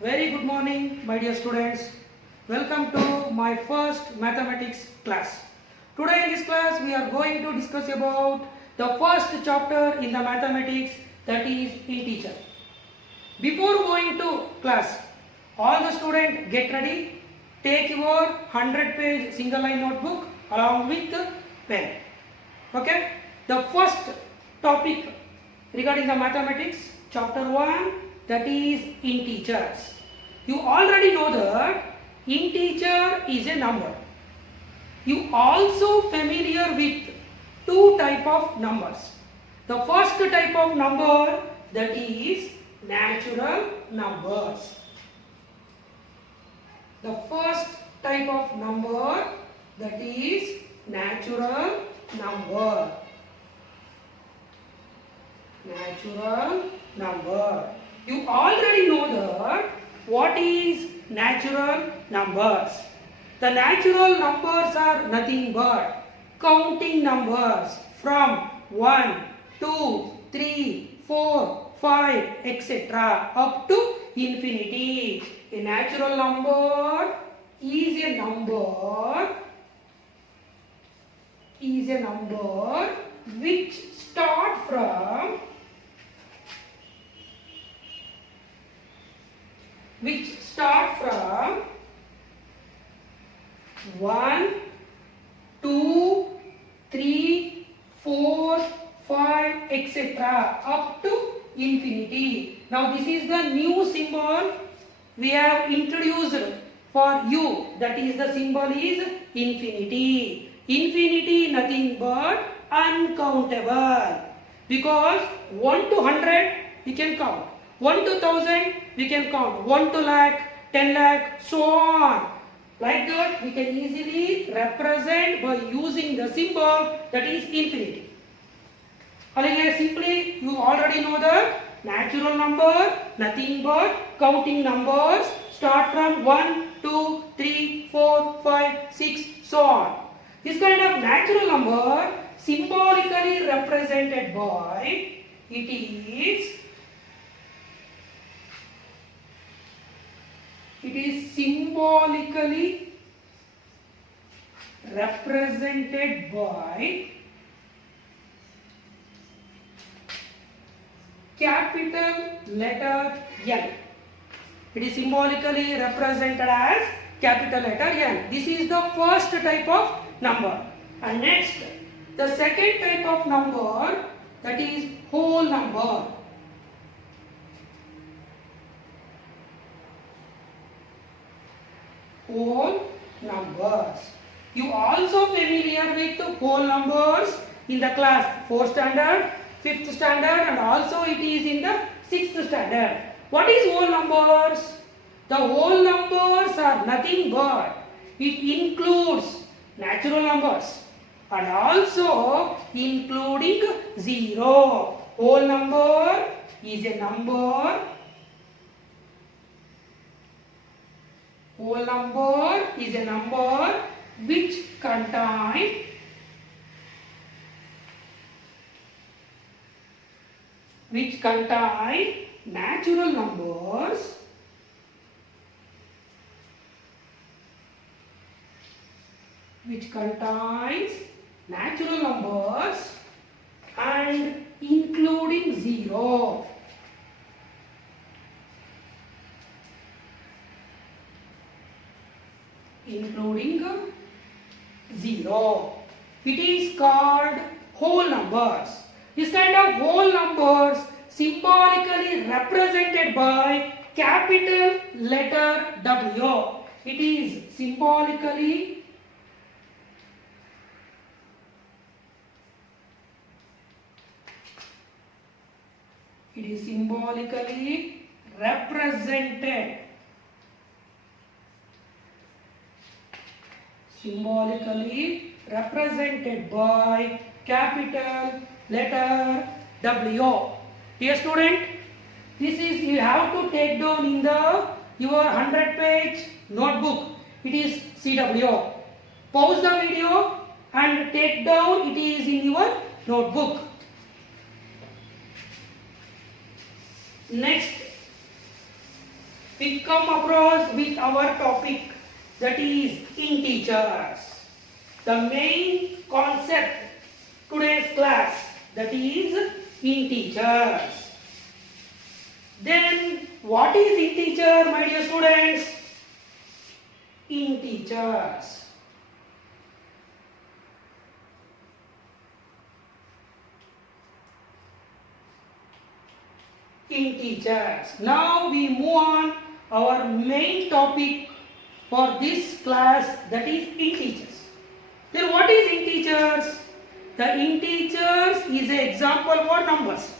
Very good morning, my dear students. Welcome to my first mathematics class. Today in this class, we are going to discuss about the first chapter in the mathematics, that is integer. Before going to class, all the students get ready. Take your 100-page single line notebook along with pen. Okay? The first topic regarding the mathematics, chapter 1, that is integers. You already know that integer is a number. You also familiar with two type of numbers. The first type of number, that is natural numbers. The first type of number, that is natural number. Natural number. You already know that what is natural numbers. The natural numbers are nothing but counting numbers from 1, 2, 3, 4, 5, etc. up to infinity. A natural number is a number which start from 1, 2, 3, 4, 5, etc. up to infinity. Now this is the new symbol we have introduced for you. That is, the symbol is infinity. Infinity nothing but uncountable. Because 1 to 100 we can count. 1 to 1000 we can count. 1 to lakh, 10 lakh, so on. Like that we can easily represent by using the symbol, that is infinity. Again, simply you already know that natural number nothing but counting numbers start from 1, 2, 3, 4, 5, 6, so on. This kind of natural number symbolically represented by it is symbolically represented by capital letter N. It is symbolically represented as capital letter N. This is the first type of number. And next, the second type of number, that is whole number. Whole numbers. You also familiar with whole numbers in the class 4th standard, 5th standard, and also it is in the 6th standard. What is whole numbers? The whole numbers are nothing but it includes natural numbers and also including 0. Whole number is a number. Whole number is a number which contains natural numbers and including 0. It is called whole numbers. This kind of whole numbers symbolically represented by capital letter W. It is symbolically represented by capital letter W. Dear student, this is you have to take down in your 100-page notebook. It is CW. Pause the video and take down. It is in your notebook. Next, we come across with our topic, that is integers. The main concept today's class, that is integers. Then what is integer, my dear students? Integers. Integers. Now we move on our main topic for this class, that is integers. Then what is integers? The integers is an example for numbers.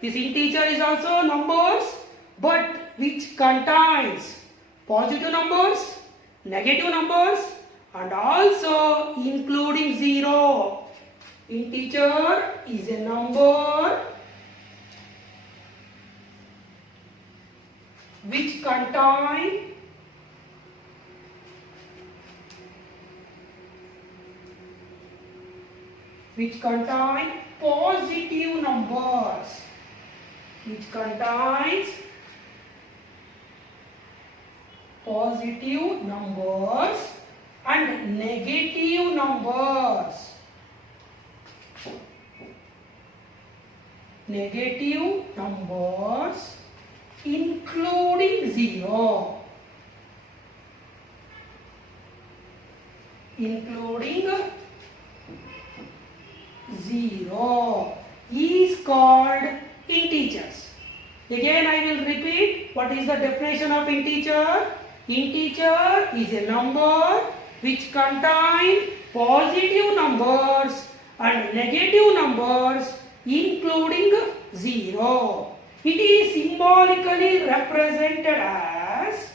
This integer is also numbers, but which contains positive numbers, negative numbers, and also including 0. Integer is a number which contain positive numbers, which contains positive numbers and negative numbers. Negative numbers including 0. Including 0 is called integers. Again I will repeat, what is the definition of integer? Integer is a number which contains positive numbers and negative numbers including 0. It is symbolically represented as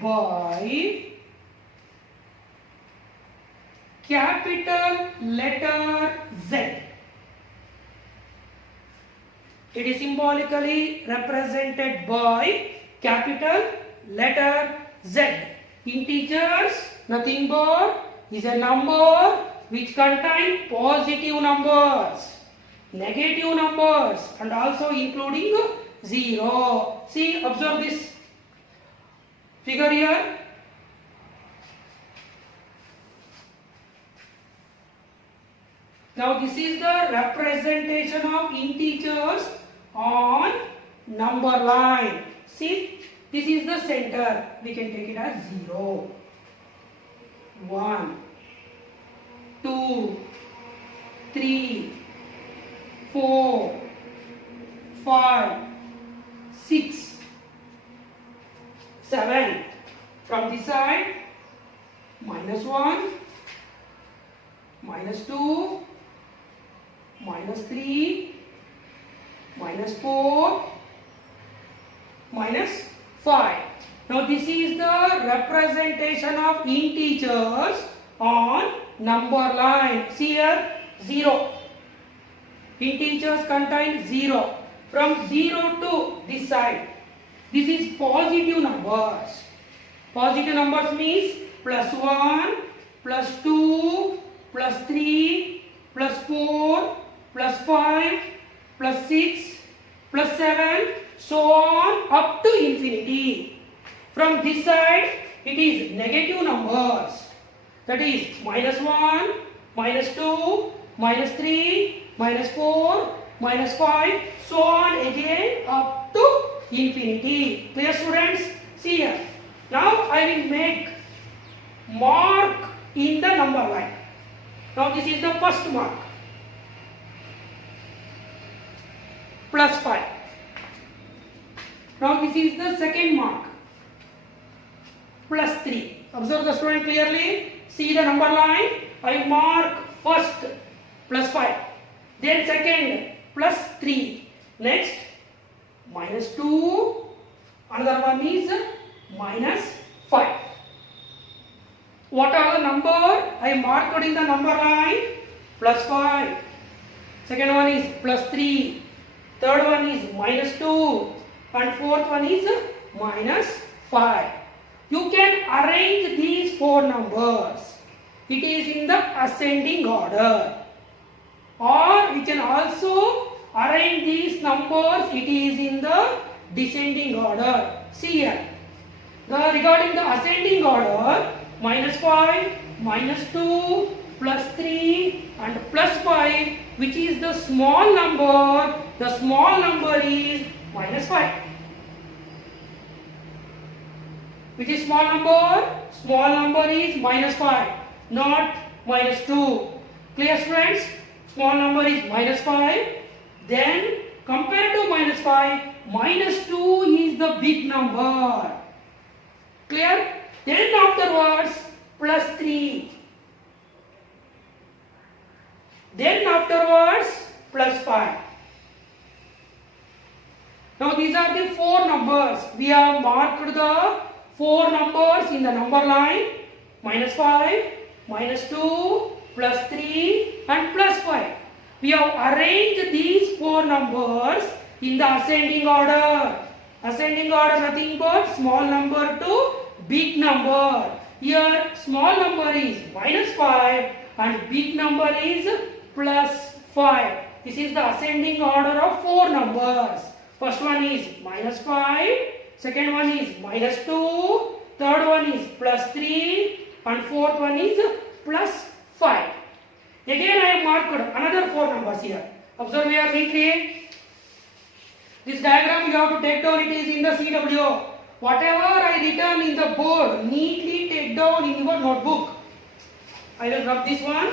by capital letter Z. It is symbolically represented by capital letter Z. Integers, nothing but, is a number which contains positive numbers, negative numbers, and also including 0. See, observe this figure here. Now this is the representation of integers on number line. See, this is the center. We can take it as 0, 1, 2, 3, 4, 5, 6, 7. From this side, -1, -2, -3, -4, -5. Now this is the representation of integers on number line. See here, 0. Integers contain 0. From 0 to this side, this is positive numbers. Positive numbers means +1, +2, +3, +4, +5, +6, +7, so on up to infinity. From this side, it is negative numbers. That is -1, -2, -3, -4, -5, so on again up to infinity. Clear, students? See here. Now I will make mark in the number line. Now this is the first mark. +5. Now this is the second mark. +3. Observe the student clearly. See the number line. I mark first +5. Then second +3. Next -2. Another one is -5. What are the number? I marked in the number line. +5. Second one is +3. Third one is -2. And fourth one is -5. You can arrange these four numbers. It is in the ascending order. Or we can also arrange these numbers. It is in the descending order. See here. Regarding the ascending order, -5, -2, +3 and +5, which is the small number. The small number is -5. Which is small number? Small number is -5, not -2. Clear, friends? Small number is -5. Then compared to -5, -2 is the big number. Clear? Then afterwards +3. Then afterwards +5. Now these are the four numbers. We have marked the four numbers in the number line: -5, -2, +3 and +5. We have arranged these four numbers in the ascending order. Ascending order nothing but small number to big number. Here small number is -5 and big number is +5. This is the ascending order of four numbers. First one is -5, second one is -2, third one is +3 and fourth one is +5. Again I have marked another four numbers here. Observe here neatly. This diagram you have to take down. It is in the CWO. Whatever I written in the board, neatly take down in your notebook. I will rub this one.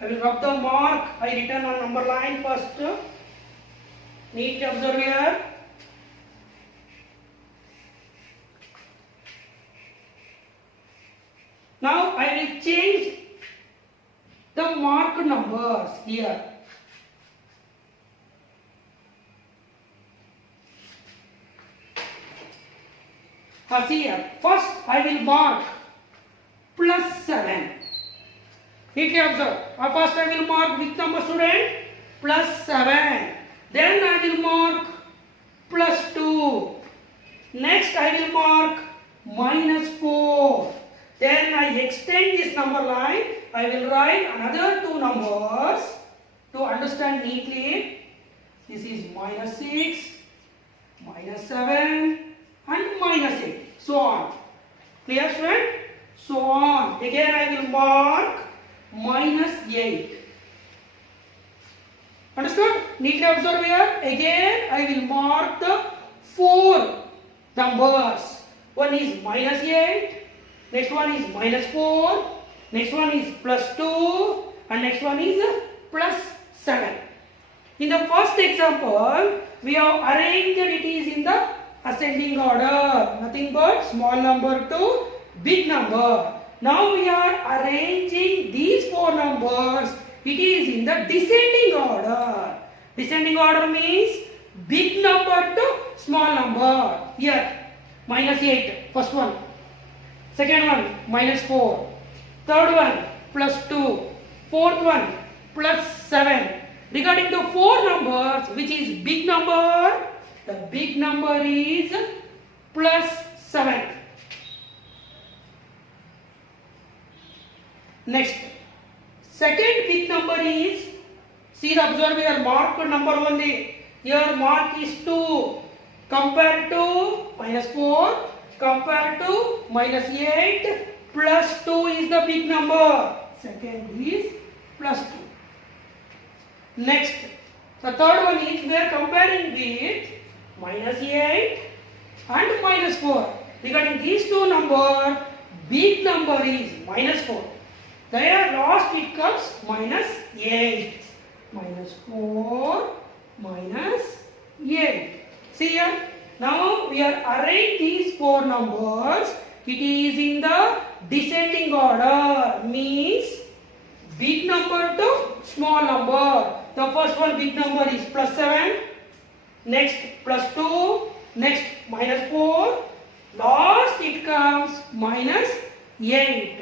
I will rub the mark I written on number line first. Neatly observe here. Now I will change the marked numbers here. See here. First I will mark +7. Neatly observe. First I will mark which number, student? +7. Then I will mark +2. Next I will mark -4. Then I extend this number line. I will write another two numbers to understand neatly. This is -6, -7 and -8. So on. Clear, friend? So on. Again I will mark -8. Understood? Neatly observe here. Again I will mark the four numbers. One is -8. Next one is -4, next one is +2 and next one is +7. In the first example, we have arranged it is in the ascending order, nothing but small number to big number. Now we are arranging these four numbers, it is in the descending order. Descending order means big number to small number. Here, -8, first one. Second one, -4. Third one, +2. Fourth one, +7. Regarding the four numbers, which is big number, the big number is +7. Next, second big number is, see the observe here, marked number only. Here mark is 2 compared to -4. Compared to -8, +2 is the big number. Second is +2. Next, the third one is we are comparing with -8 and -4. Regarding these two numbers, big number is -4. There last it comes -8. -4, -8. See here. Now we are arranging these four numbers. It is in the descending order, means big number to small number. The first one big number is +7, next +2, next -4, last it comes -8.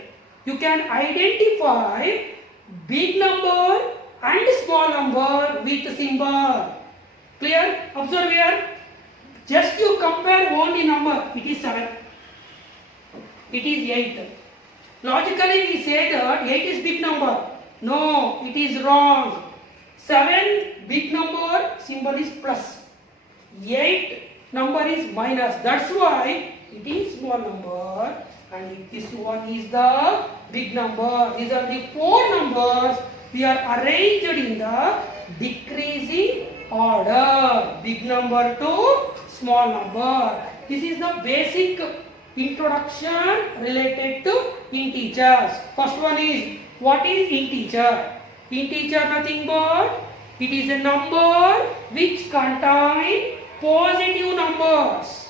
You can identify big number and small number with symbol. Clear? Observe here. Just you compare only number, it is 7. It is 8. Logically we say that 8 is big number. No, it is wrong. 7 big number, symbol is plus. 8 number is minus. That's why it is small number and this one is the big number. These are the 4 numbers we are arranged in the decreasing order. Big number to small number. This is the basic introduction related to integers. First one is, what is integer? Integer nothing but it is a number which contain positive numbers,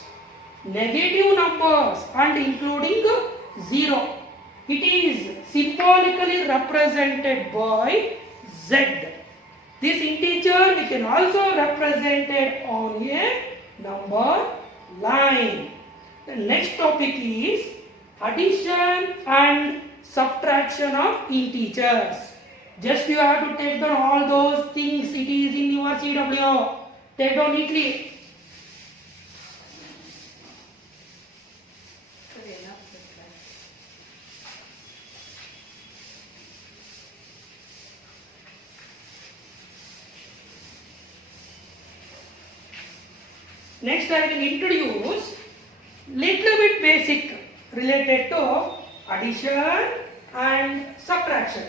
negative numbers and including 0. It is symbolically represented by Z. This integer we can also represent it on a number line. The next topic is addition and subtraction of integers. Just you have to take down all those things. It is in your CW. Take down neatly. Next I will introduce little bit basic related to addition and subtraction.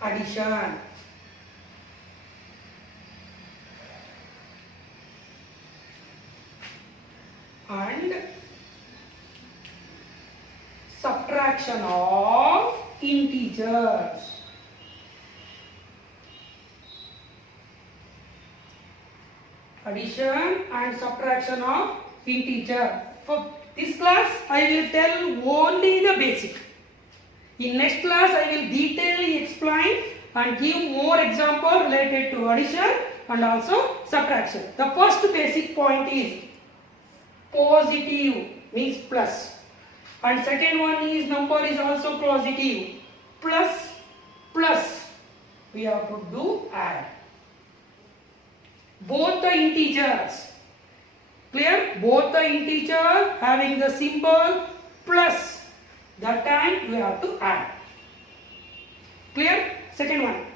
Addition. And subtraction of integers. Addition and subtraction of integer. For this class I will tell only the basic. In next class I will detailedly explain and give more example related to addition and also subtraction. The first basic point is positive, means plus, and second one is number is also positive, plus plus we have to do add. Both the integers, clear? Both the integer having the symbol plus, that time we have to add. Clear? Second one,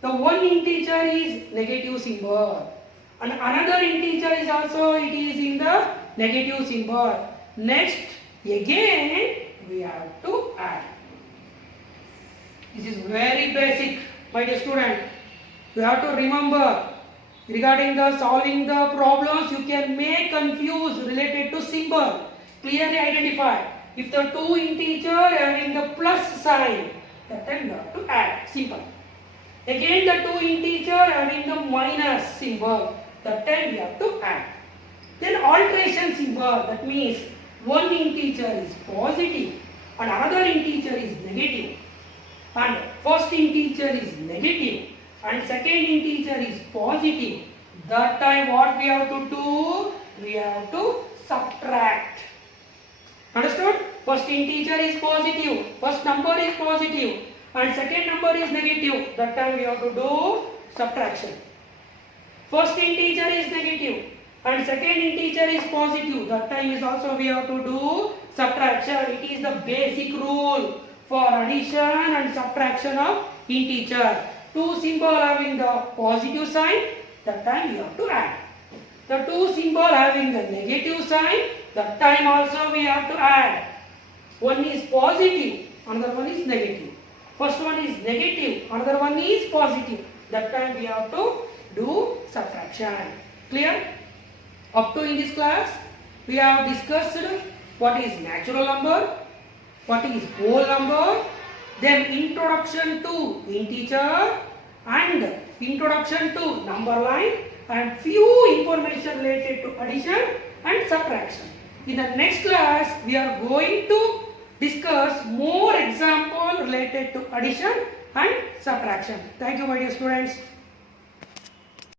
the one integer is negative symbol and another integer is also it is in the negative symbol. Next again we have to add. This is very basic, my dear student. You have to remember. Regarding the solving the problems, you can make confused related to symbol. Clearly identify. If the two integer having the plus sign, that time you have to add. Simple. Again the two integer having the minus symbol, that time you have to add. Then alteration symbol, that means one integer is positive and another integer is negative. And first integer is negative and second integer is positive. That time what we have to do? We have to subtract. Understood? First integer is positive, first number is positive and second number is negative. That time we have to do subtraction. First integer is negative and second integer is positive. That time is also we have to do subtraction. It is the basic rule for addition and subtraction of integer. Two symbol having the positive sign, that time we have to add. The two symbol having the negative sign, that time also we have to add. One is positive, another one is negative. First one is negative, another one is positive. That time we have to do subtraction. Clear? Up to in this class, we have discussed what is natural number, what is whole number, then introduction to integer and introduction to number line and few information related to addition and subtraction. In the next class, we are going to discuss more example related to addition and subtraction. Thank you, my dear students.